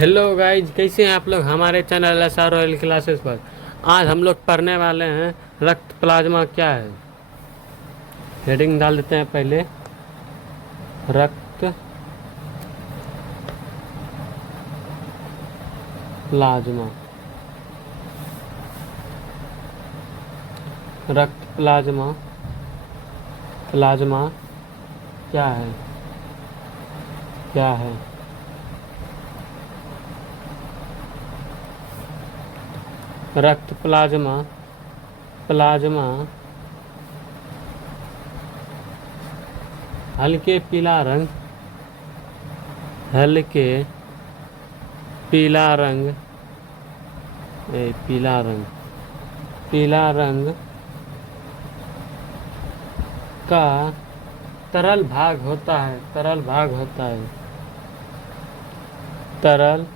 Hello guys, कैसे हैं आप लोग हमारे चैनल SR ऑयल क्लासेस पर। आज हम लोग पढ़ने वाले हैं रक्त प्लाज्मा क्या है। हेडिंग डाल देते हैं पहले। रक्त प्लाज्मा। रक्त प्लाज्मा प्लाज्मा क्या है? क्या है? रक्त प्लाज्मा प्लाज्मा हल्के पीला रंग, हल्के पीला रंग, पीला रंग का तरल भाग होता है। तरल भाग होता है। तरल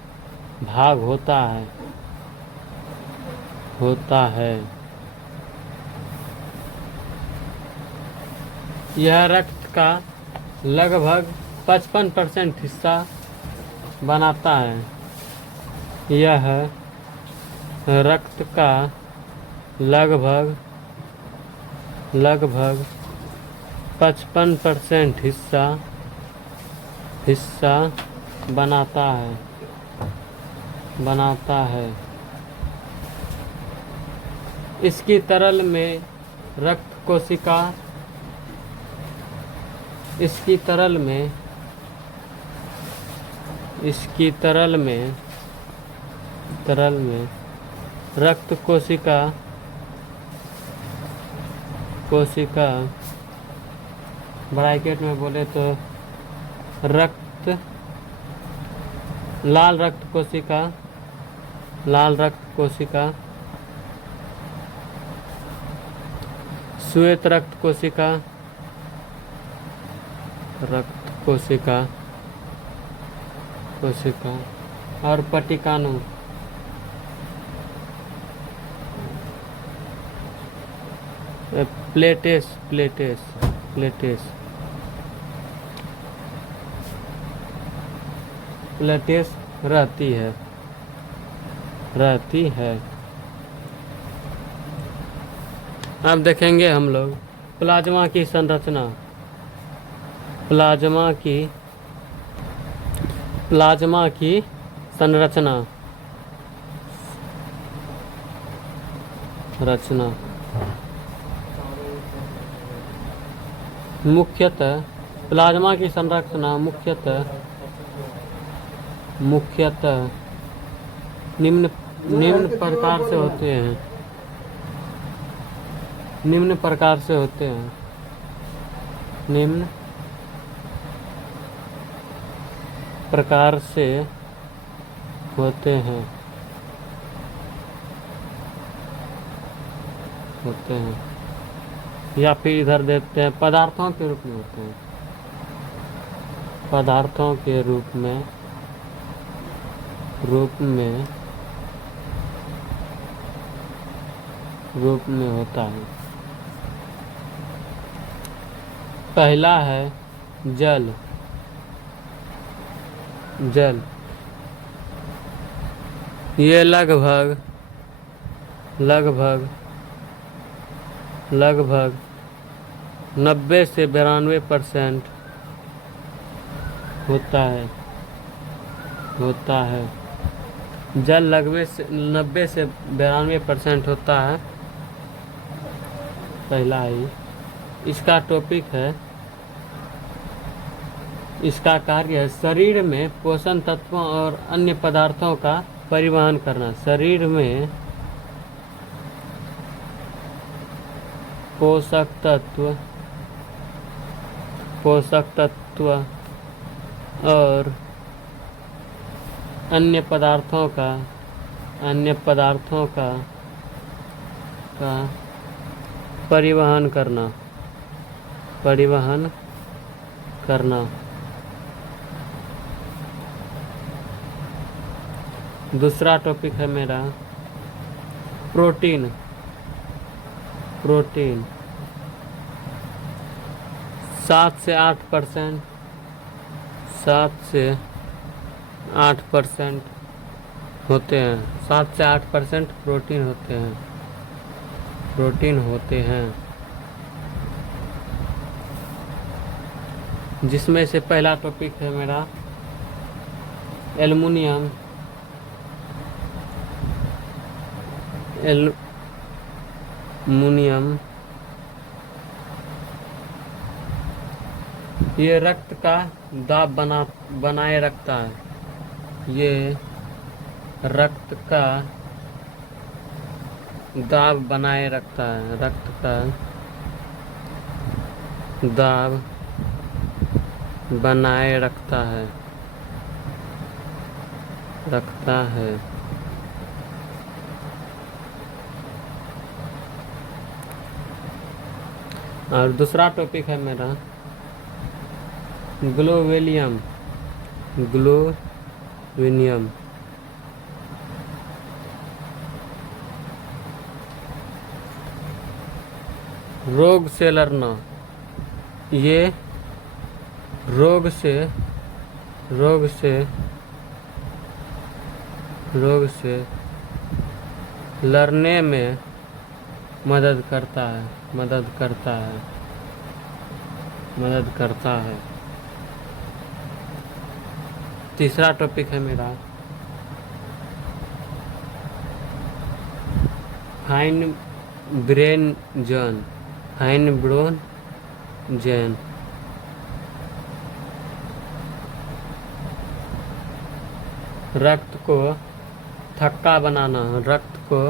भाग होता है। यह रक्त का लगभग 55% हिस्सा बनाता है। यह रक्त का लगभग 55% हिस्सा बनाता है। इसकी तरल में रक्त कोशिका इसकी तरल में रक्त कोशिका ब्रैकेट में बोले तो लाल रक्त कोशिका, श्वेत रक्त कोशिका और पटिकाणु प्लेटेस रहती है। अब देखेंगे हम लोग प्लाज्मा की संरचना। प्लाज्मा की संरचना मुख्यतः प्लाज्मा की संरचना मुख्यतः निम्न प्रकार से होते हैं। निम्न प्रकार से होते हैं। या फिर इधर देते हैं पदार्थों के रूप में होते हैं। पदार्थों के रूप में होता है। पहला है जल। ये लगभग 90 से 92% होता है। जल लगभग 90 से 92% होता है। पहला ही इसका टॉपिक है। इसका कार्य है शरीर में पोषण तत्वों और अन्य पदार्थों का परिवहन करना। शरीर में पोषक तत्व और अन्य पदार्थों का परिवहन करना। दूसरा टॉपिक है मेरा प्रोटीन। 7 से 8% 8% होते हैं। 7 से 8% प्रोटीन होते हैं, जिसमें से पहला टॉपिक है मेरा एल्युमिनियम। ये रक्त का दाब बनाए रखता है। ये रक्त का दाब बनाए रखता है। रक्त का दाब बनाए रखता है। और दूसरा टॉपिक है मेरा ग्लोवेलियम। रोग से लड़ना। ये रोग से लड़ने में मदद करता है। तीसरा टॉपिक है मेरा फाइन ब्रेन जैन। रक्त को थक्का बनाना। रक्त को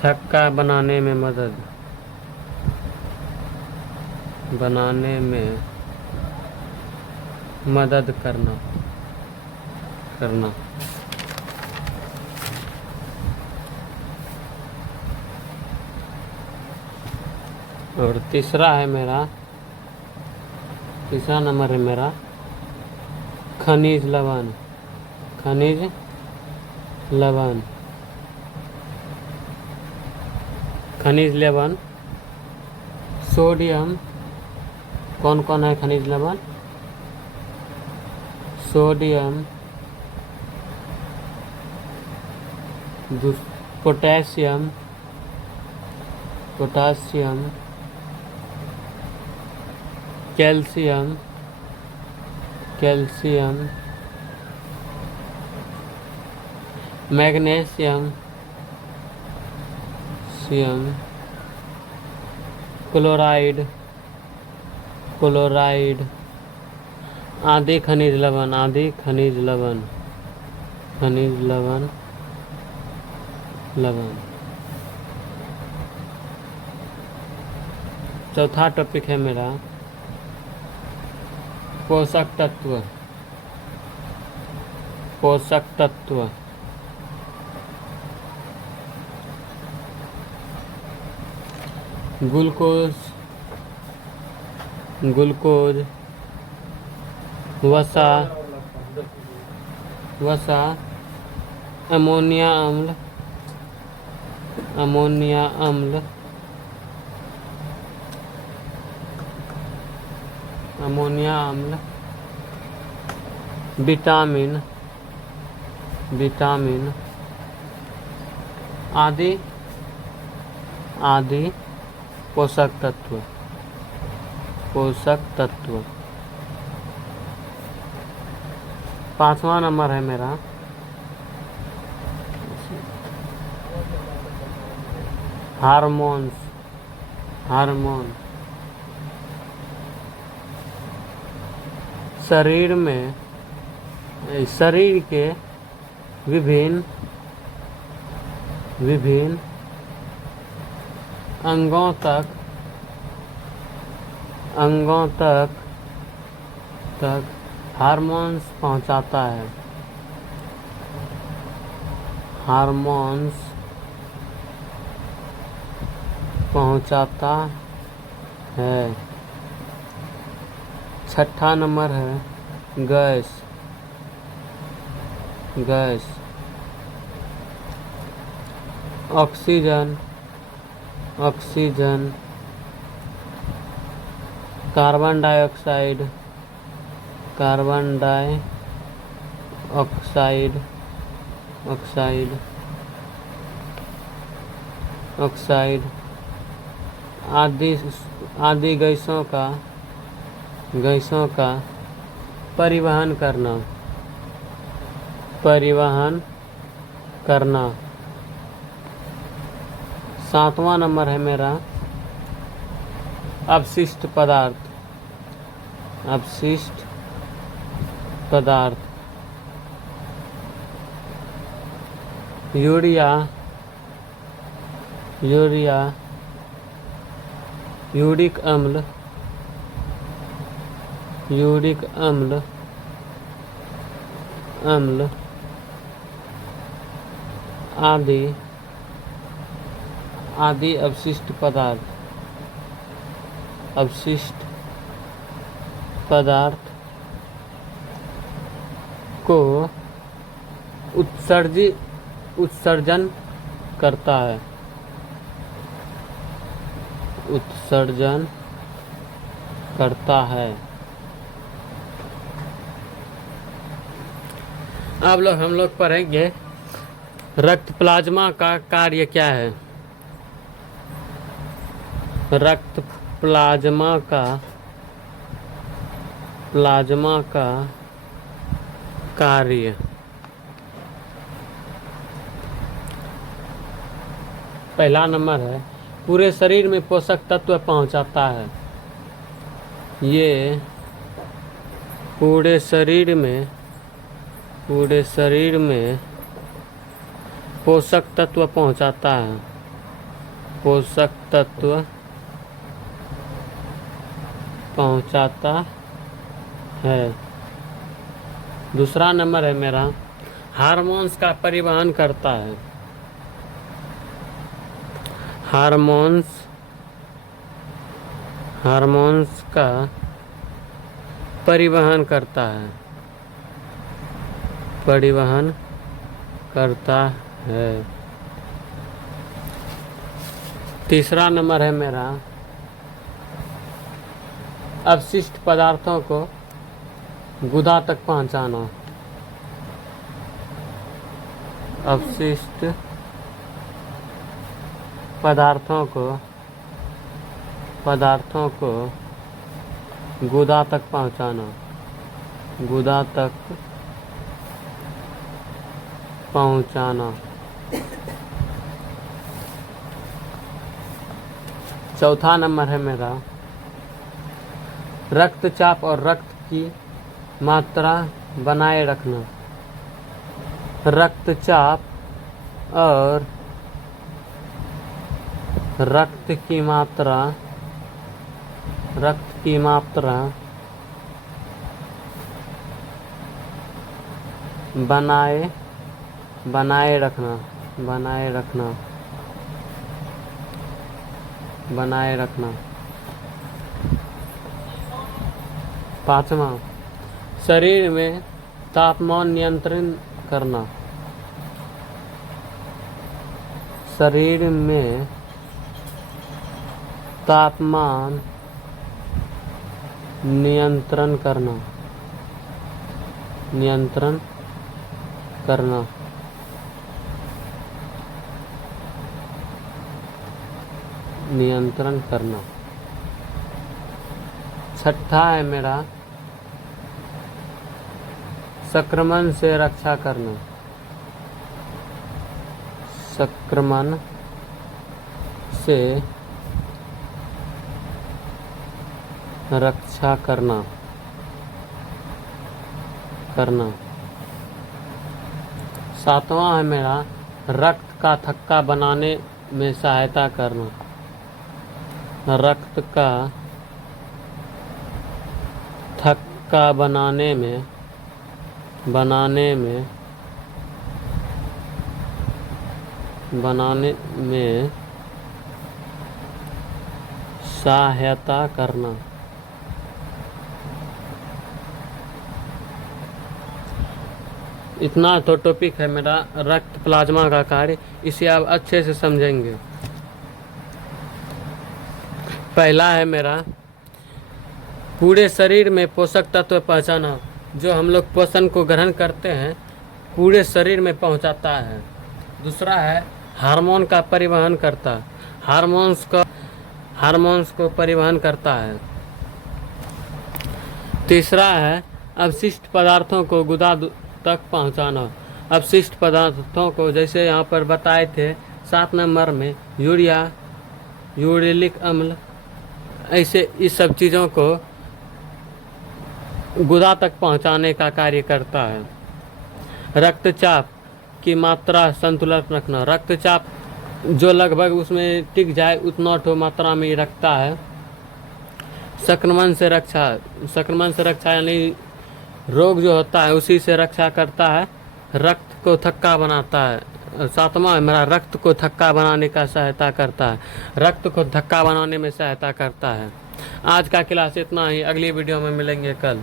थक्का बनाने में मदद करना। और तीसरा नंबर है मेरा खनिज लवण। सोडियम। कौन है खनिज लवण? Sodium, potassium, calcium, magnesium, chloride आदि खनिज लवण। चौथा टॉपिक है मेरा पोषक तत्व। ग्लूकोज, वसा, अमोनिया अम्ल, विटामिन आदि पोषक तत्व। पांचवा नंबर है मेरा हार्मोन। शरीर के विभिन्न अंगों तक हार्मोन्स पहुंचाता है। छठा नंबर है gas. Oxygen carbon dioxide, carbon dioxide, oxide, oxide आदि आदि गैसों का परिवहन करना, परिवहन करना। 7वां नंबर है मेरा अपशिष्ट पदार्थ, अपशिष्ट पदार्थ। यूरिया, यूरिया, यूरिक अम्ल, यूरिक अम्ल, अम्ल आदि आदि अपशिष्ट पदार्थ, अपशिष्ट पदार्थ को उत्सर्जन करता है, उत्सर्जन करता है। अब हम लोग पढ़ेंगे रक्त प्लाज्मा का कार्य क्या है। रक्त प्लाज्मा का कार्य। पहला नंबर है पूरे शरीर में पोषक तत्व पहुंचाता है। ये पूरे शरीर में पोषक तत्व पहुंचाता है, पोषक तत्व पहुंचाता है। दूसरा नंबर है मेरा हार्मोन्स का परिवहन करता है, हार्मोन्स का परिवहन करता है, परिवहन करता है। तीसरा नंबर है मेरा अपशिष्ट पदार्थों को गुदा तक पहुंचाना, अपशिष्ट पदार्थों को गुदा तक पहुंचाना, गुदा तक पहुंचाना। चौथा नंबर है मेरा रक्तचाप और रक्त की मात्रा बनाए रखना, रक्तचाप और रक्त की मात्रा बनाए रखना। 5वां शरीर में तापमान नियंत्रण करना, शरीर में तापमान नियंत्रण करना, नियंत्रण करना। नियंत्रण करना। छठा है मेरा संक्रमण से रक्षा करना, संक्रमण से रक्षा करना। 7वां है मेरा रक्त का थक्का बनाने में सहायता करना, रक्त का थक्का बनाने में सहायता करना। इतना तो टॉपिक है मेरा रक्त प्लाज्मा का कार्य, इसे आप अच्छे से समझेंगे। पहला है मेरा पूरे शरीर में पोषक तत्व पहचाना, जो हम लोग पोषण को ग्रहण करते हैं पूरे शरीर में पहुंचाता है। दूसरा है हार्मोन का परिवहन करता, हार्मोन्स को परिवहन करता है। तीसरा है अवशिष्ट पदार्थों को गुदा तक पहुंचाना। अवशिष्ट पदार्थों को जैसे यहाँ पर बताए थे 7 नंबर में यूरिया, यूरिलिक अम्ल, ऐसे इस सब चीज़ों को गुदा तक पहुंचाने का कार्य करता है। रक्तचाप की मात्रा संतुलित रखना, रक्तचाप जो लगभग उसमें टिक जाए उतना तो मात्रा में ही रखता है। संक्रमण से रक्षा यानी रोग जो होता है उसी से रक्षा करता है। रक्त को थक्का बनाता है। 7वां मेरा रक्त को थक्का बनाने का सहायता करता है, रक्त को थक्का बनाने में सहायता करता है। आज का क्लास इतना ही, अगली वीडियो में मिलेंगे कल।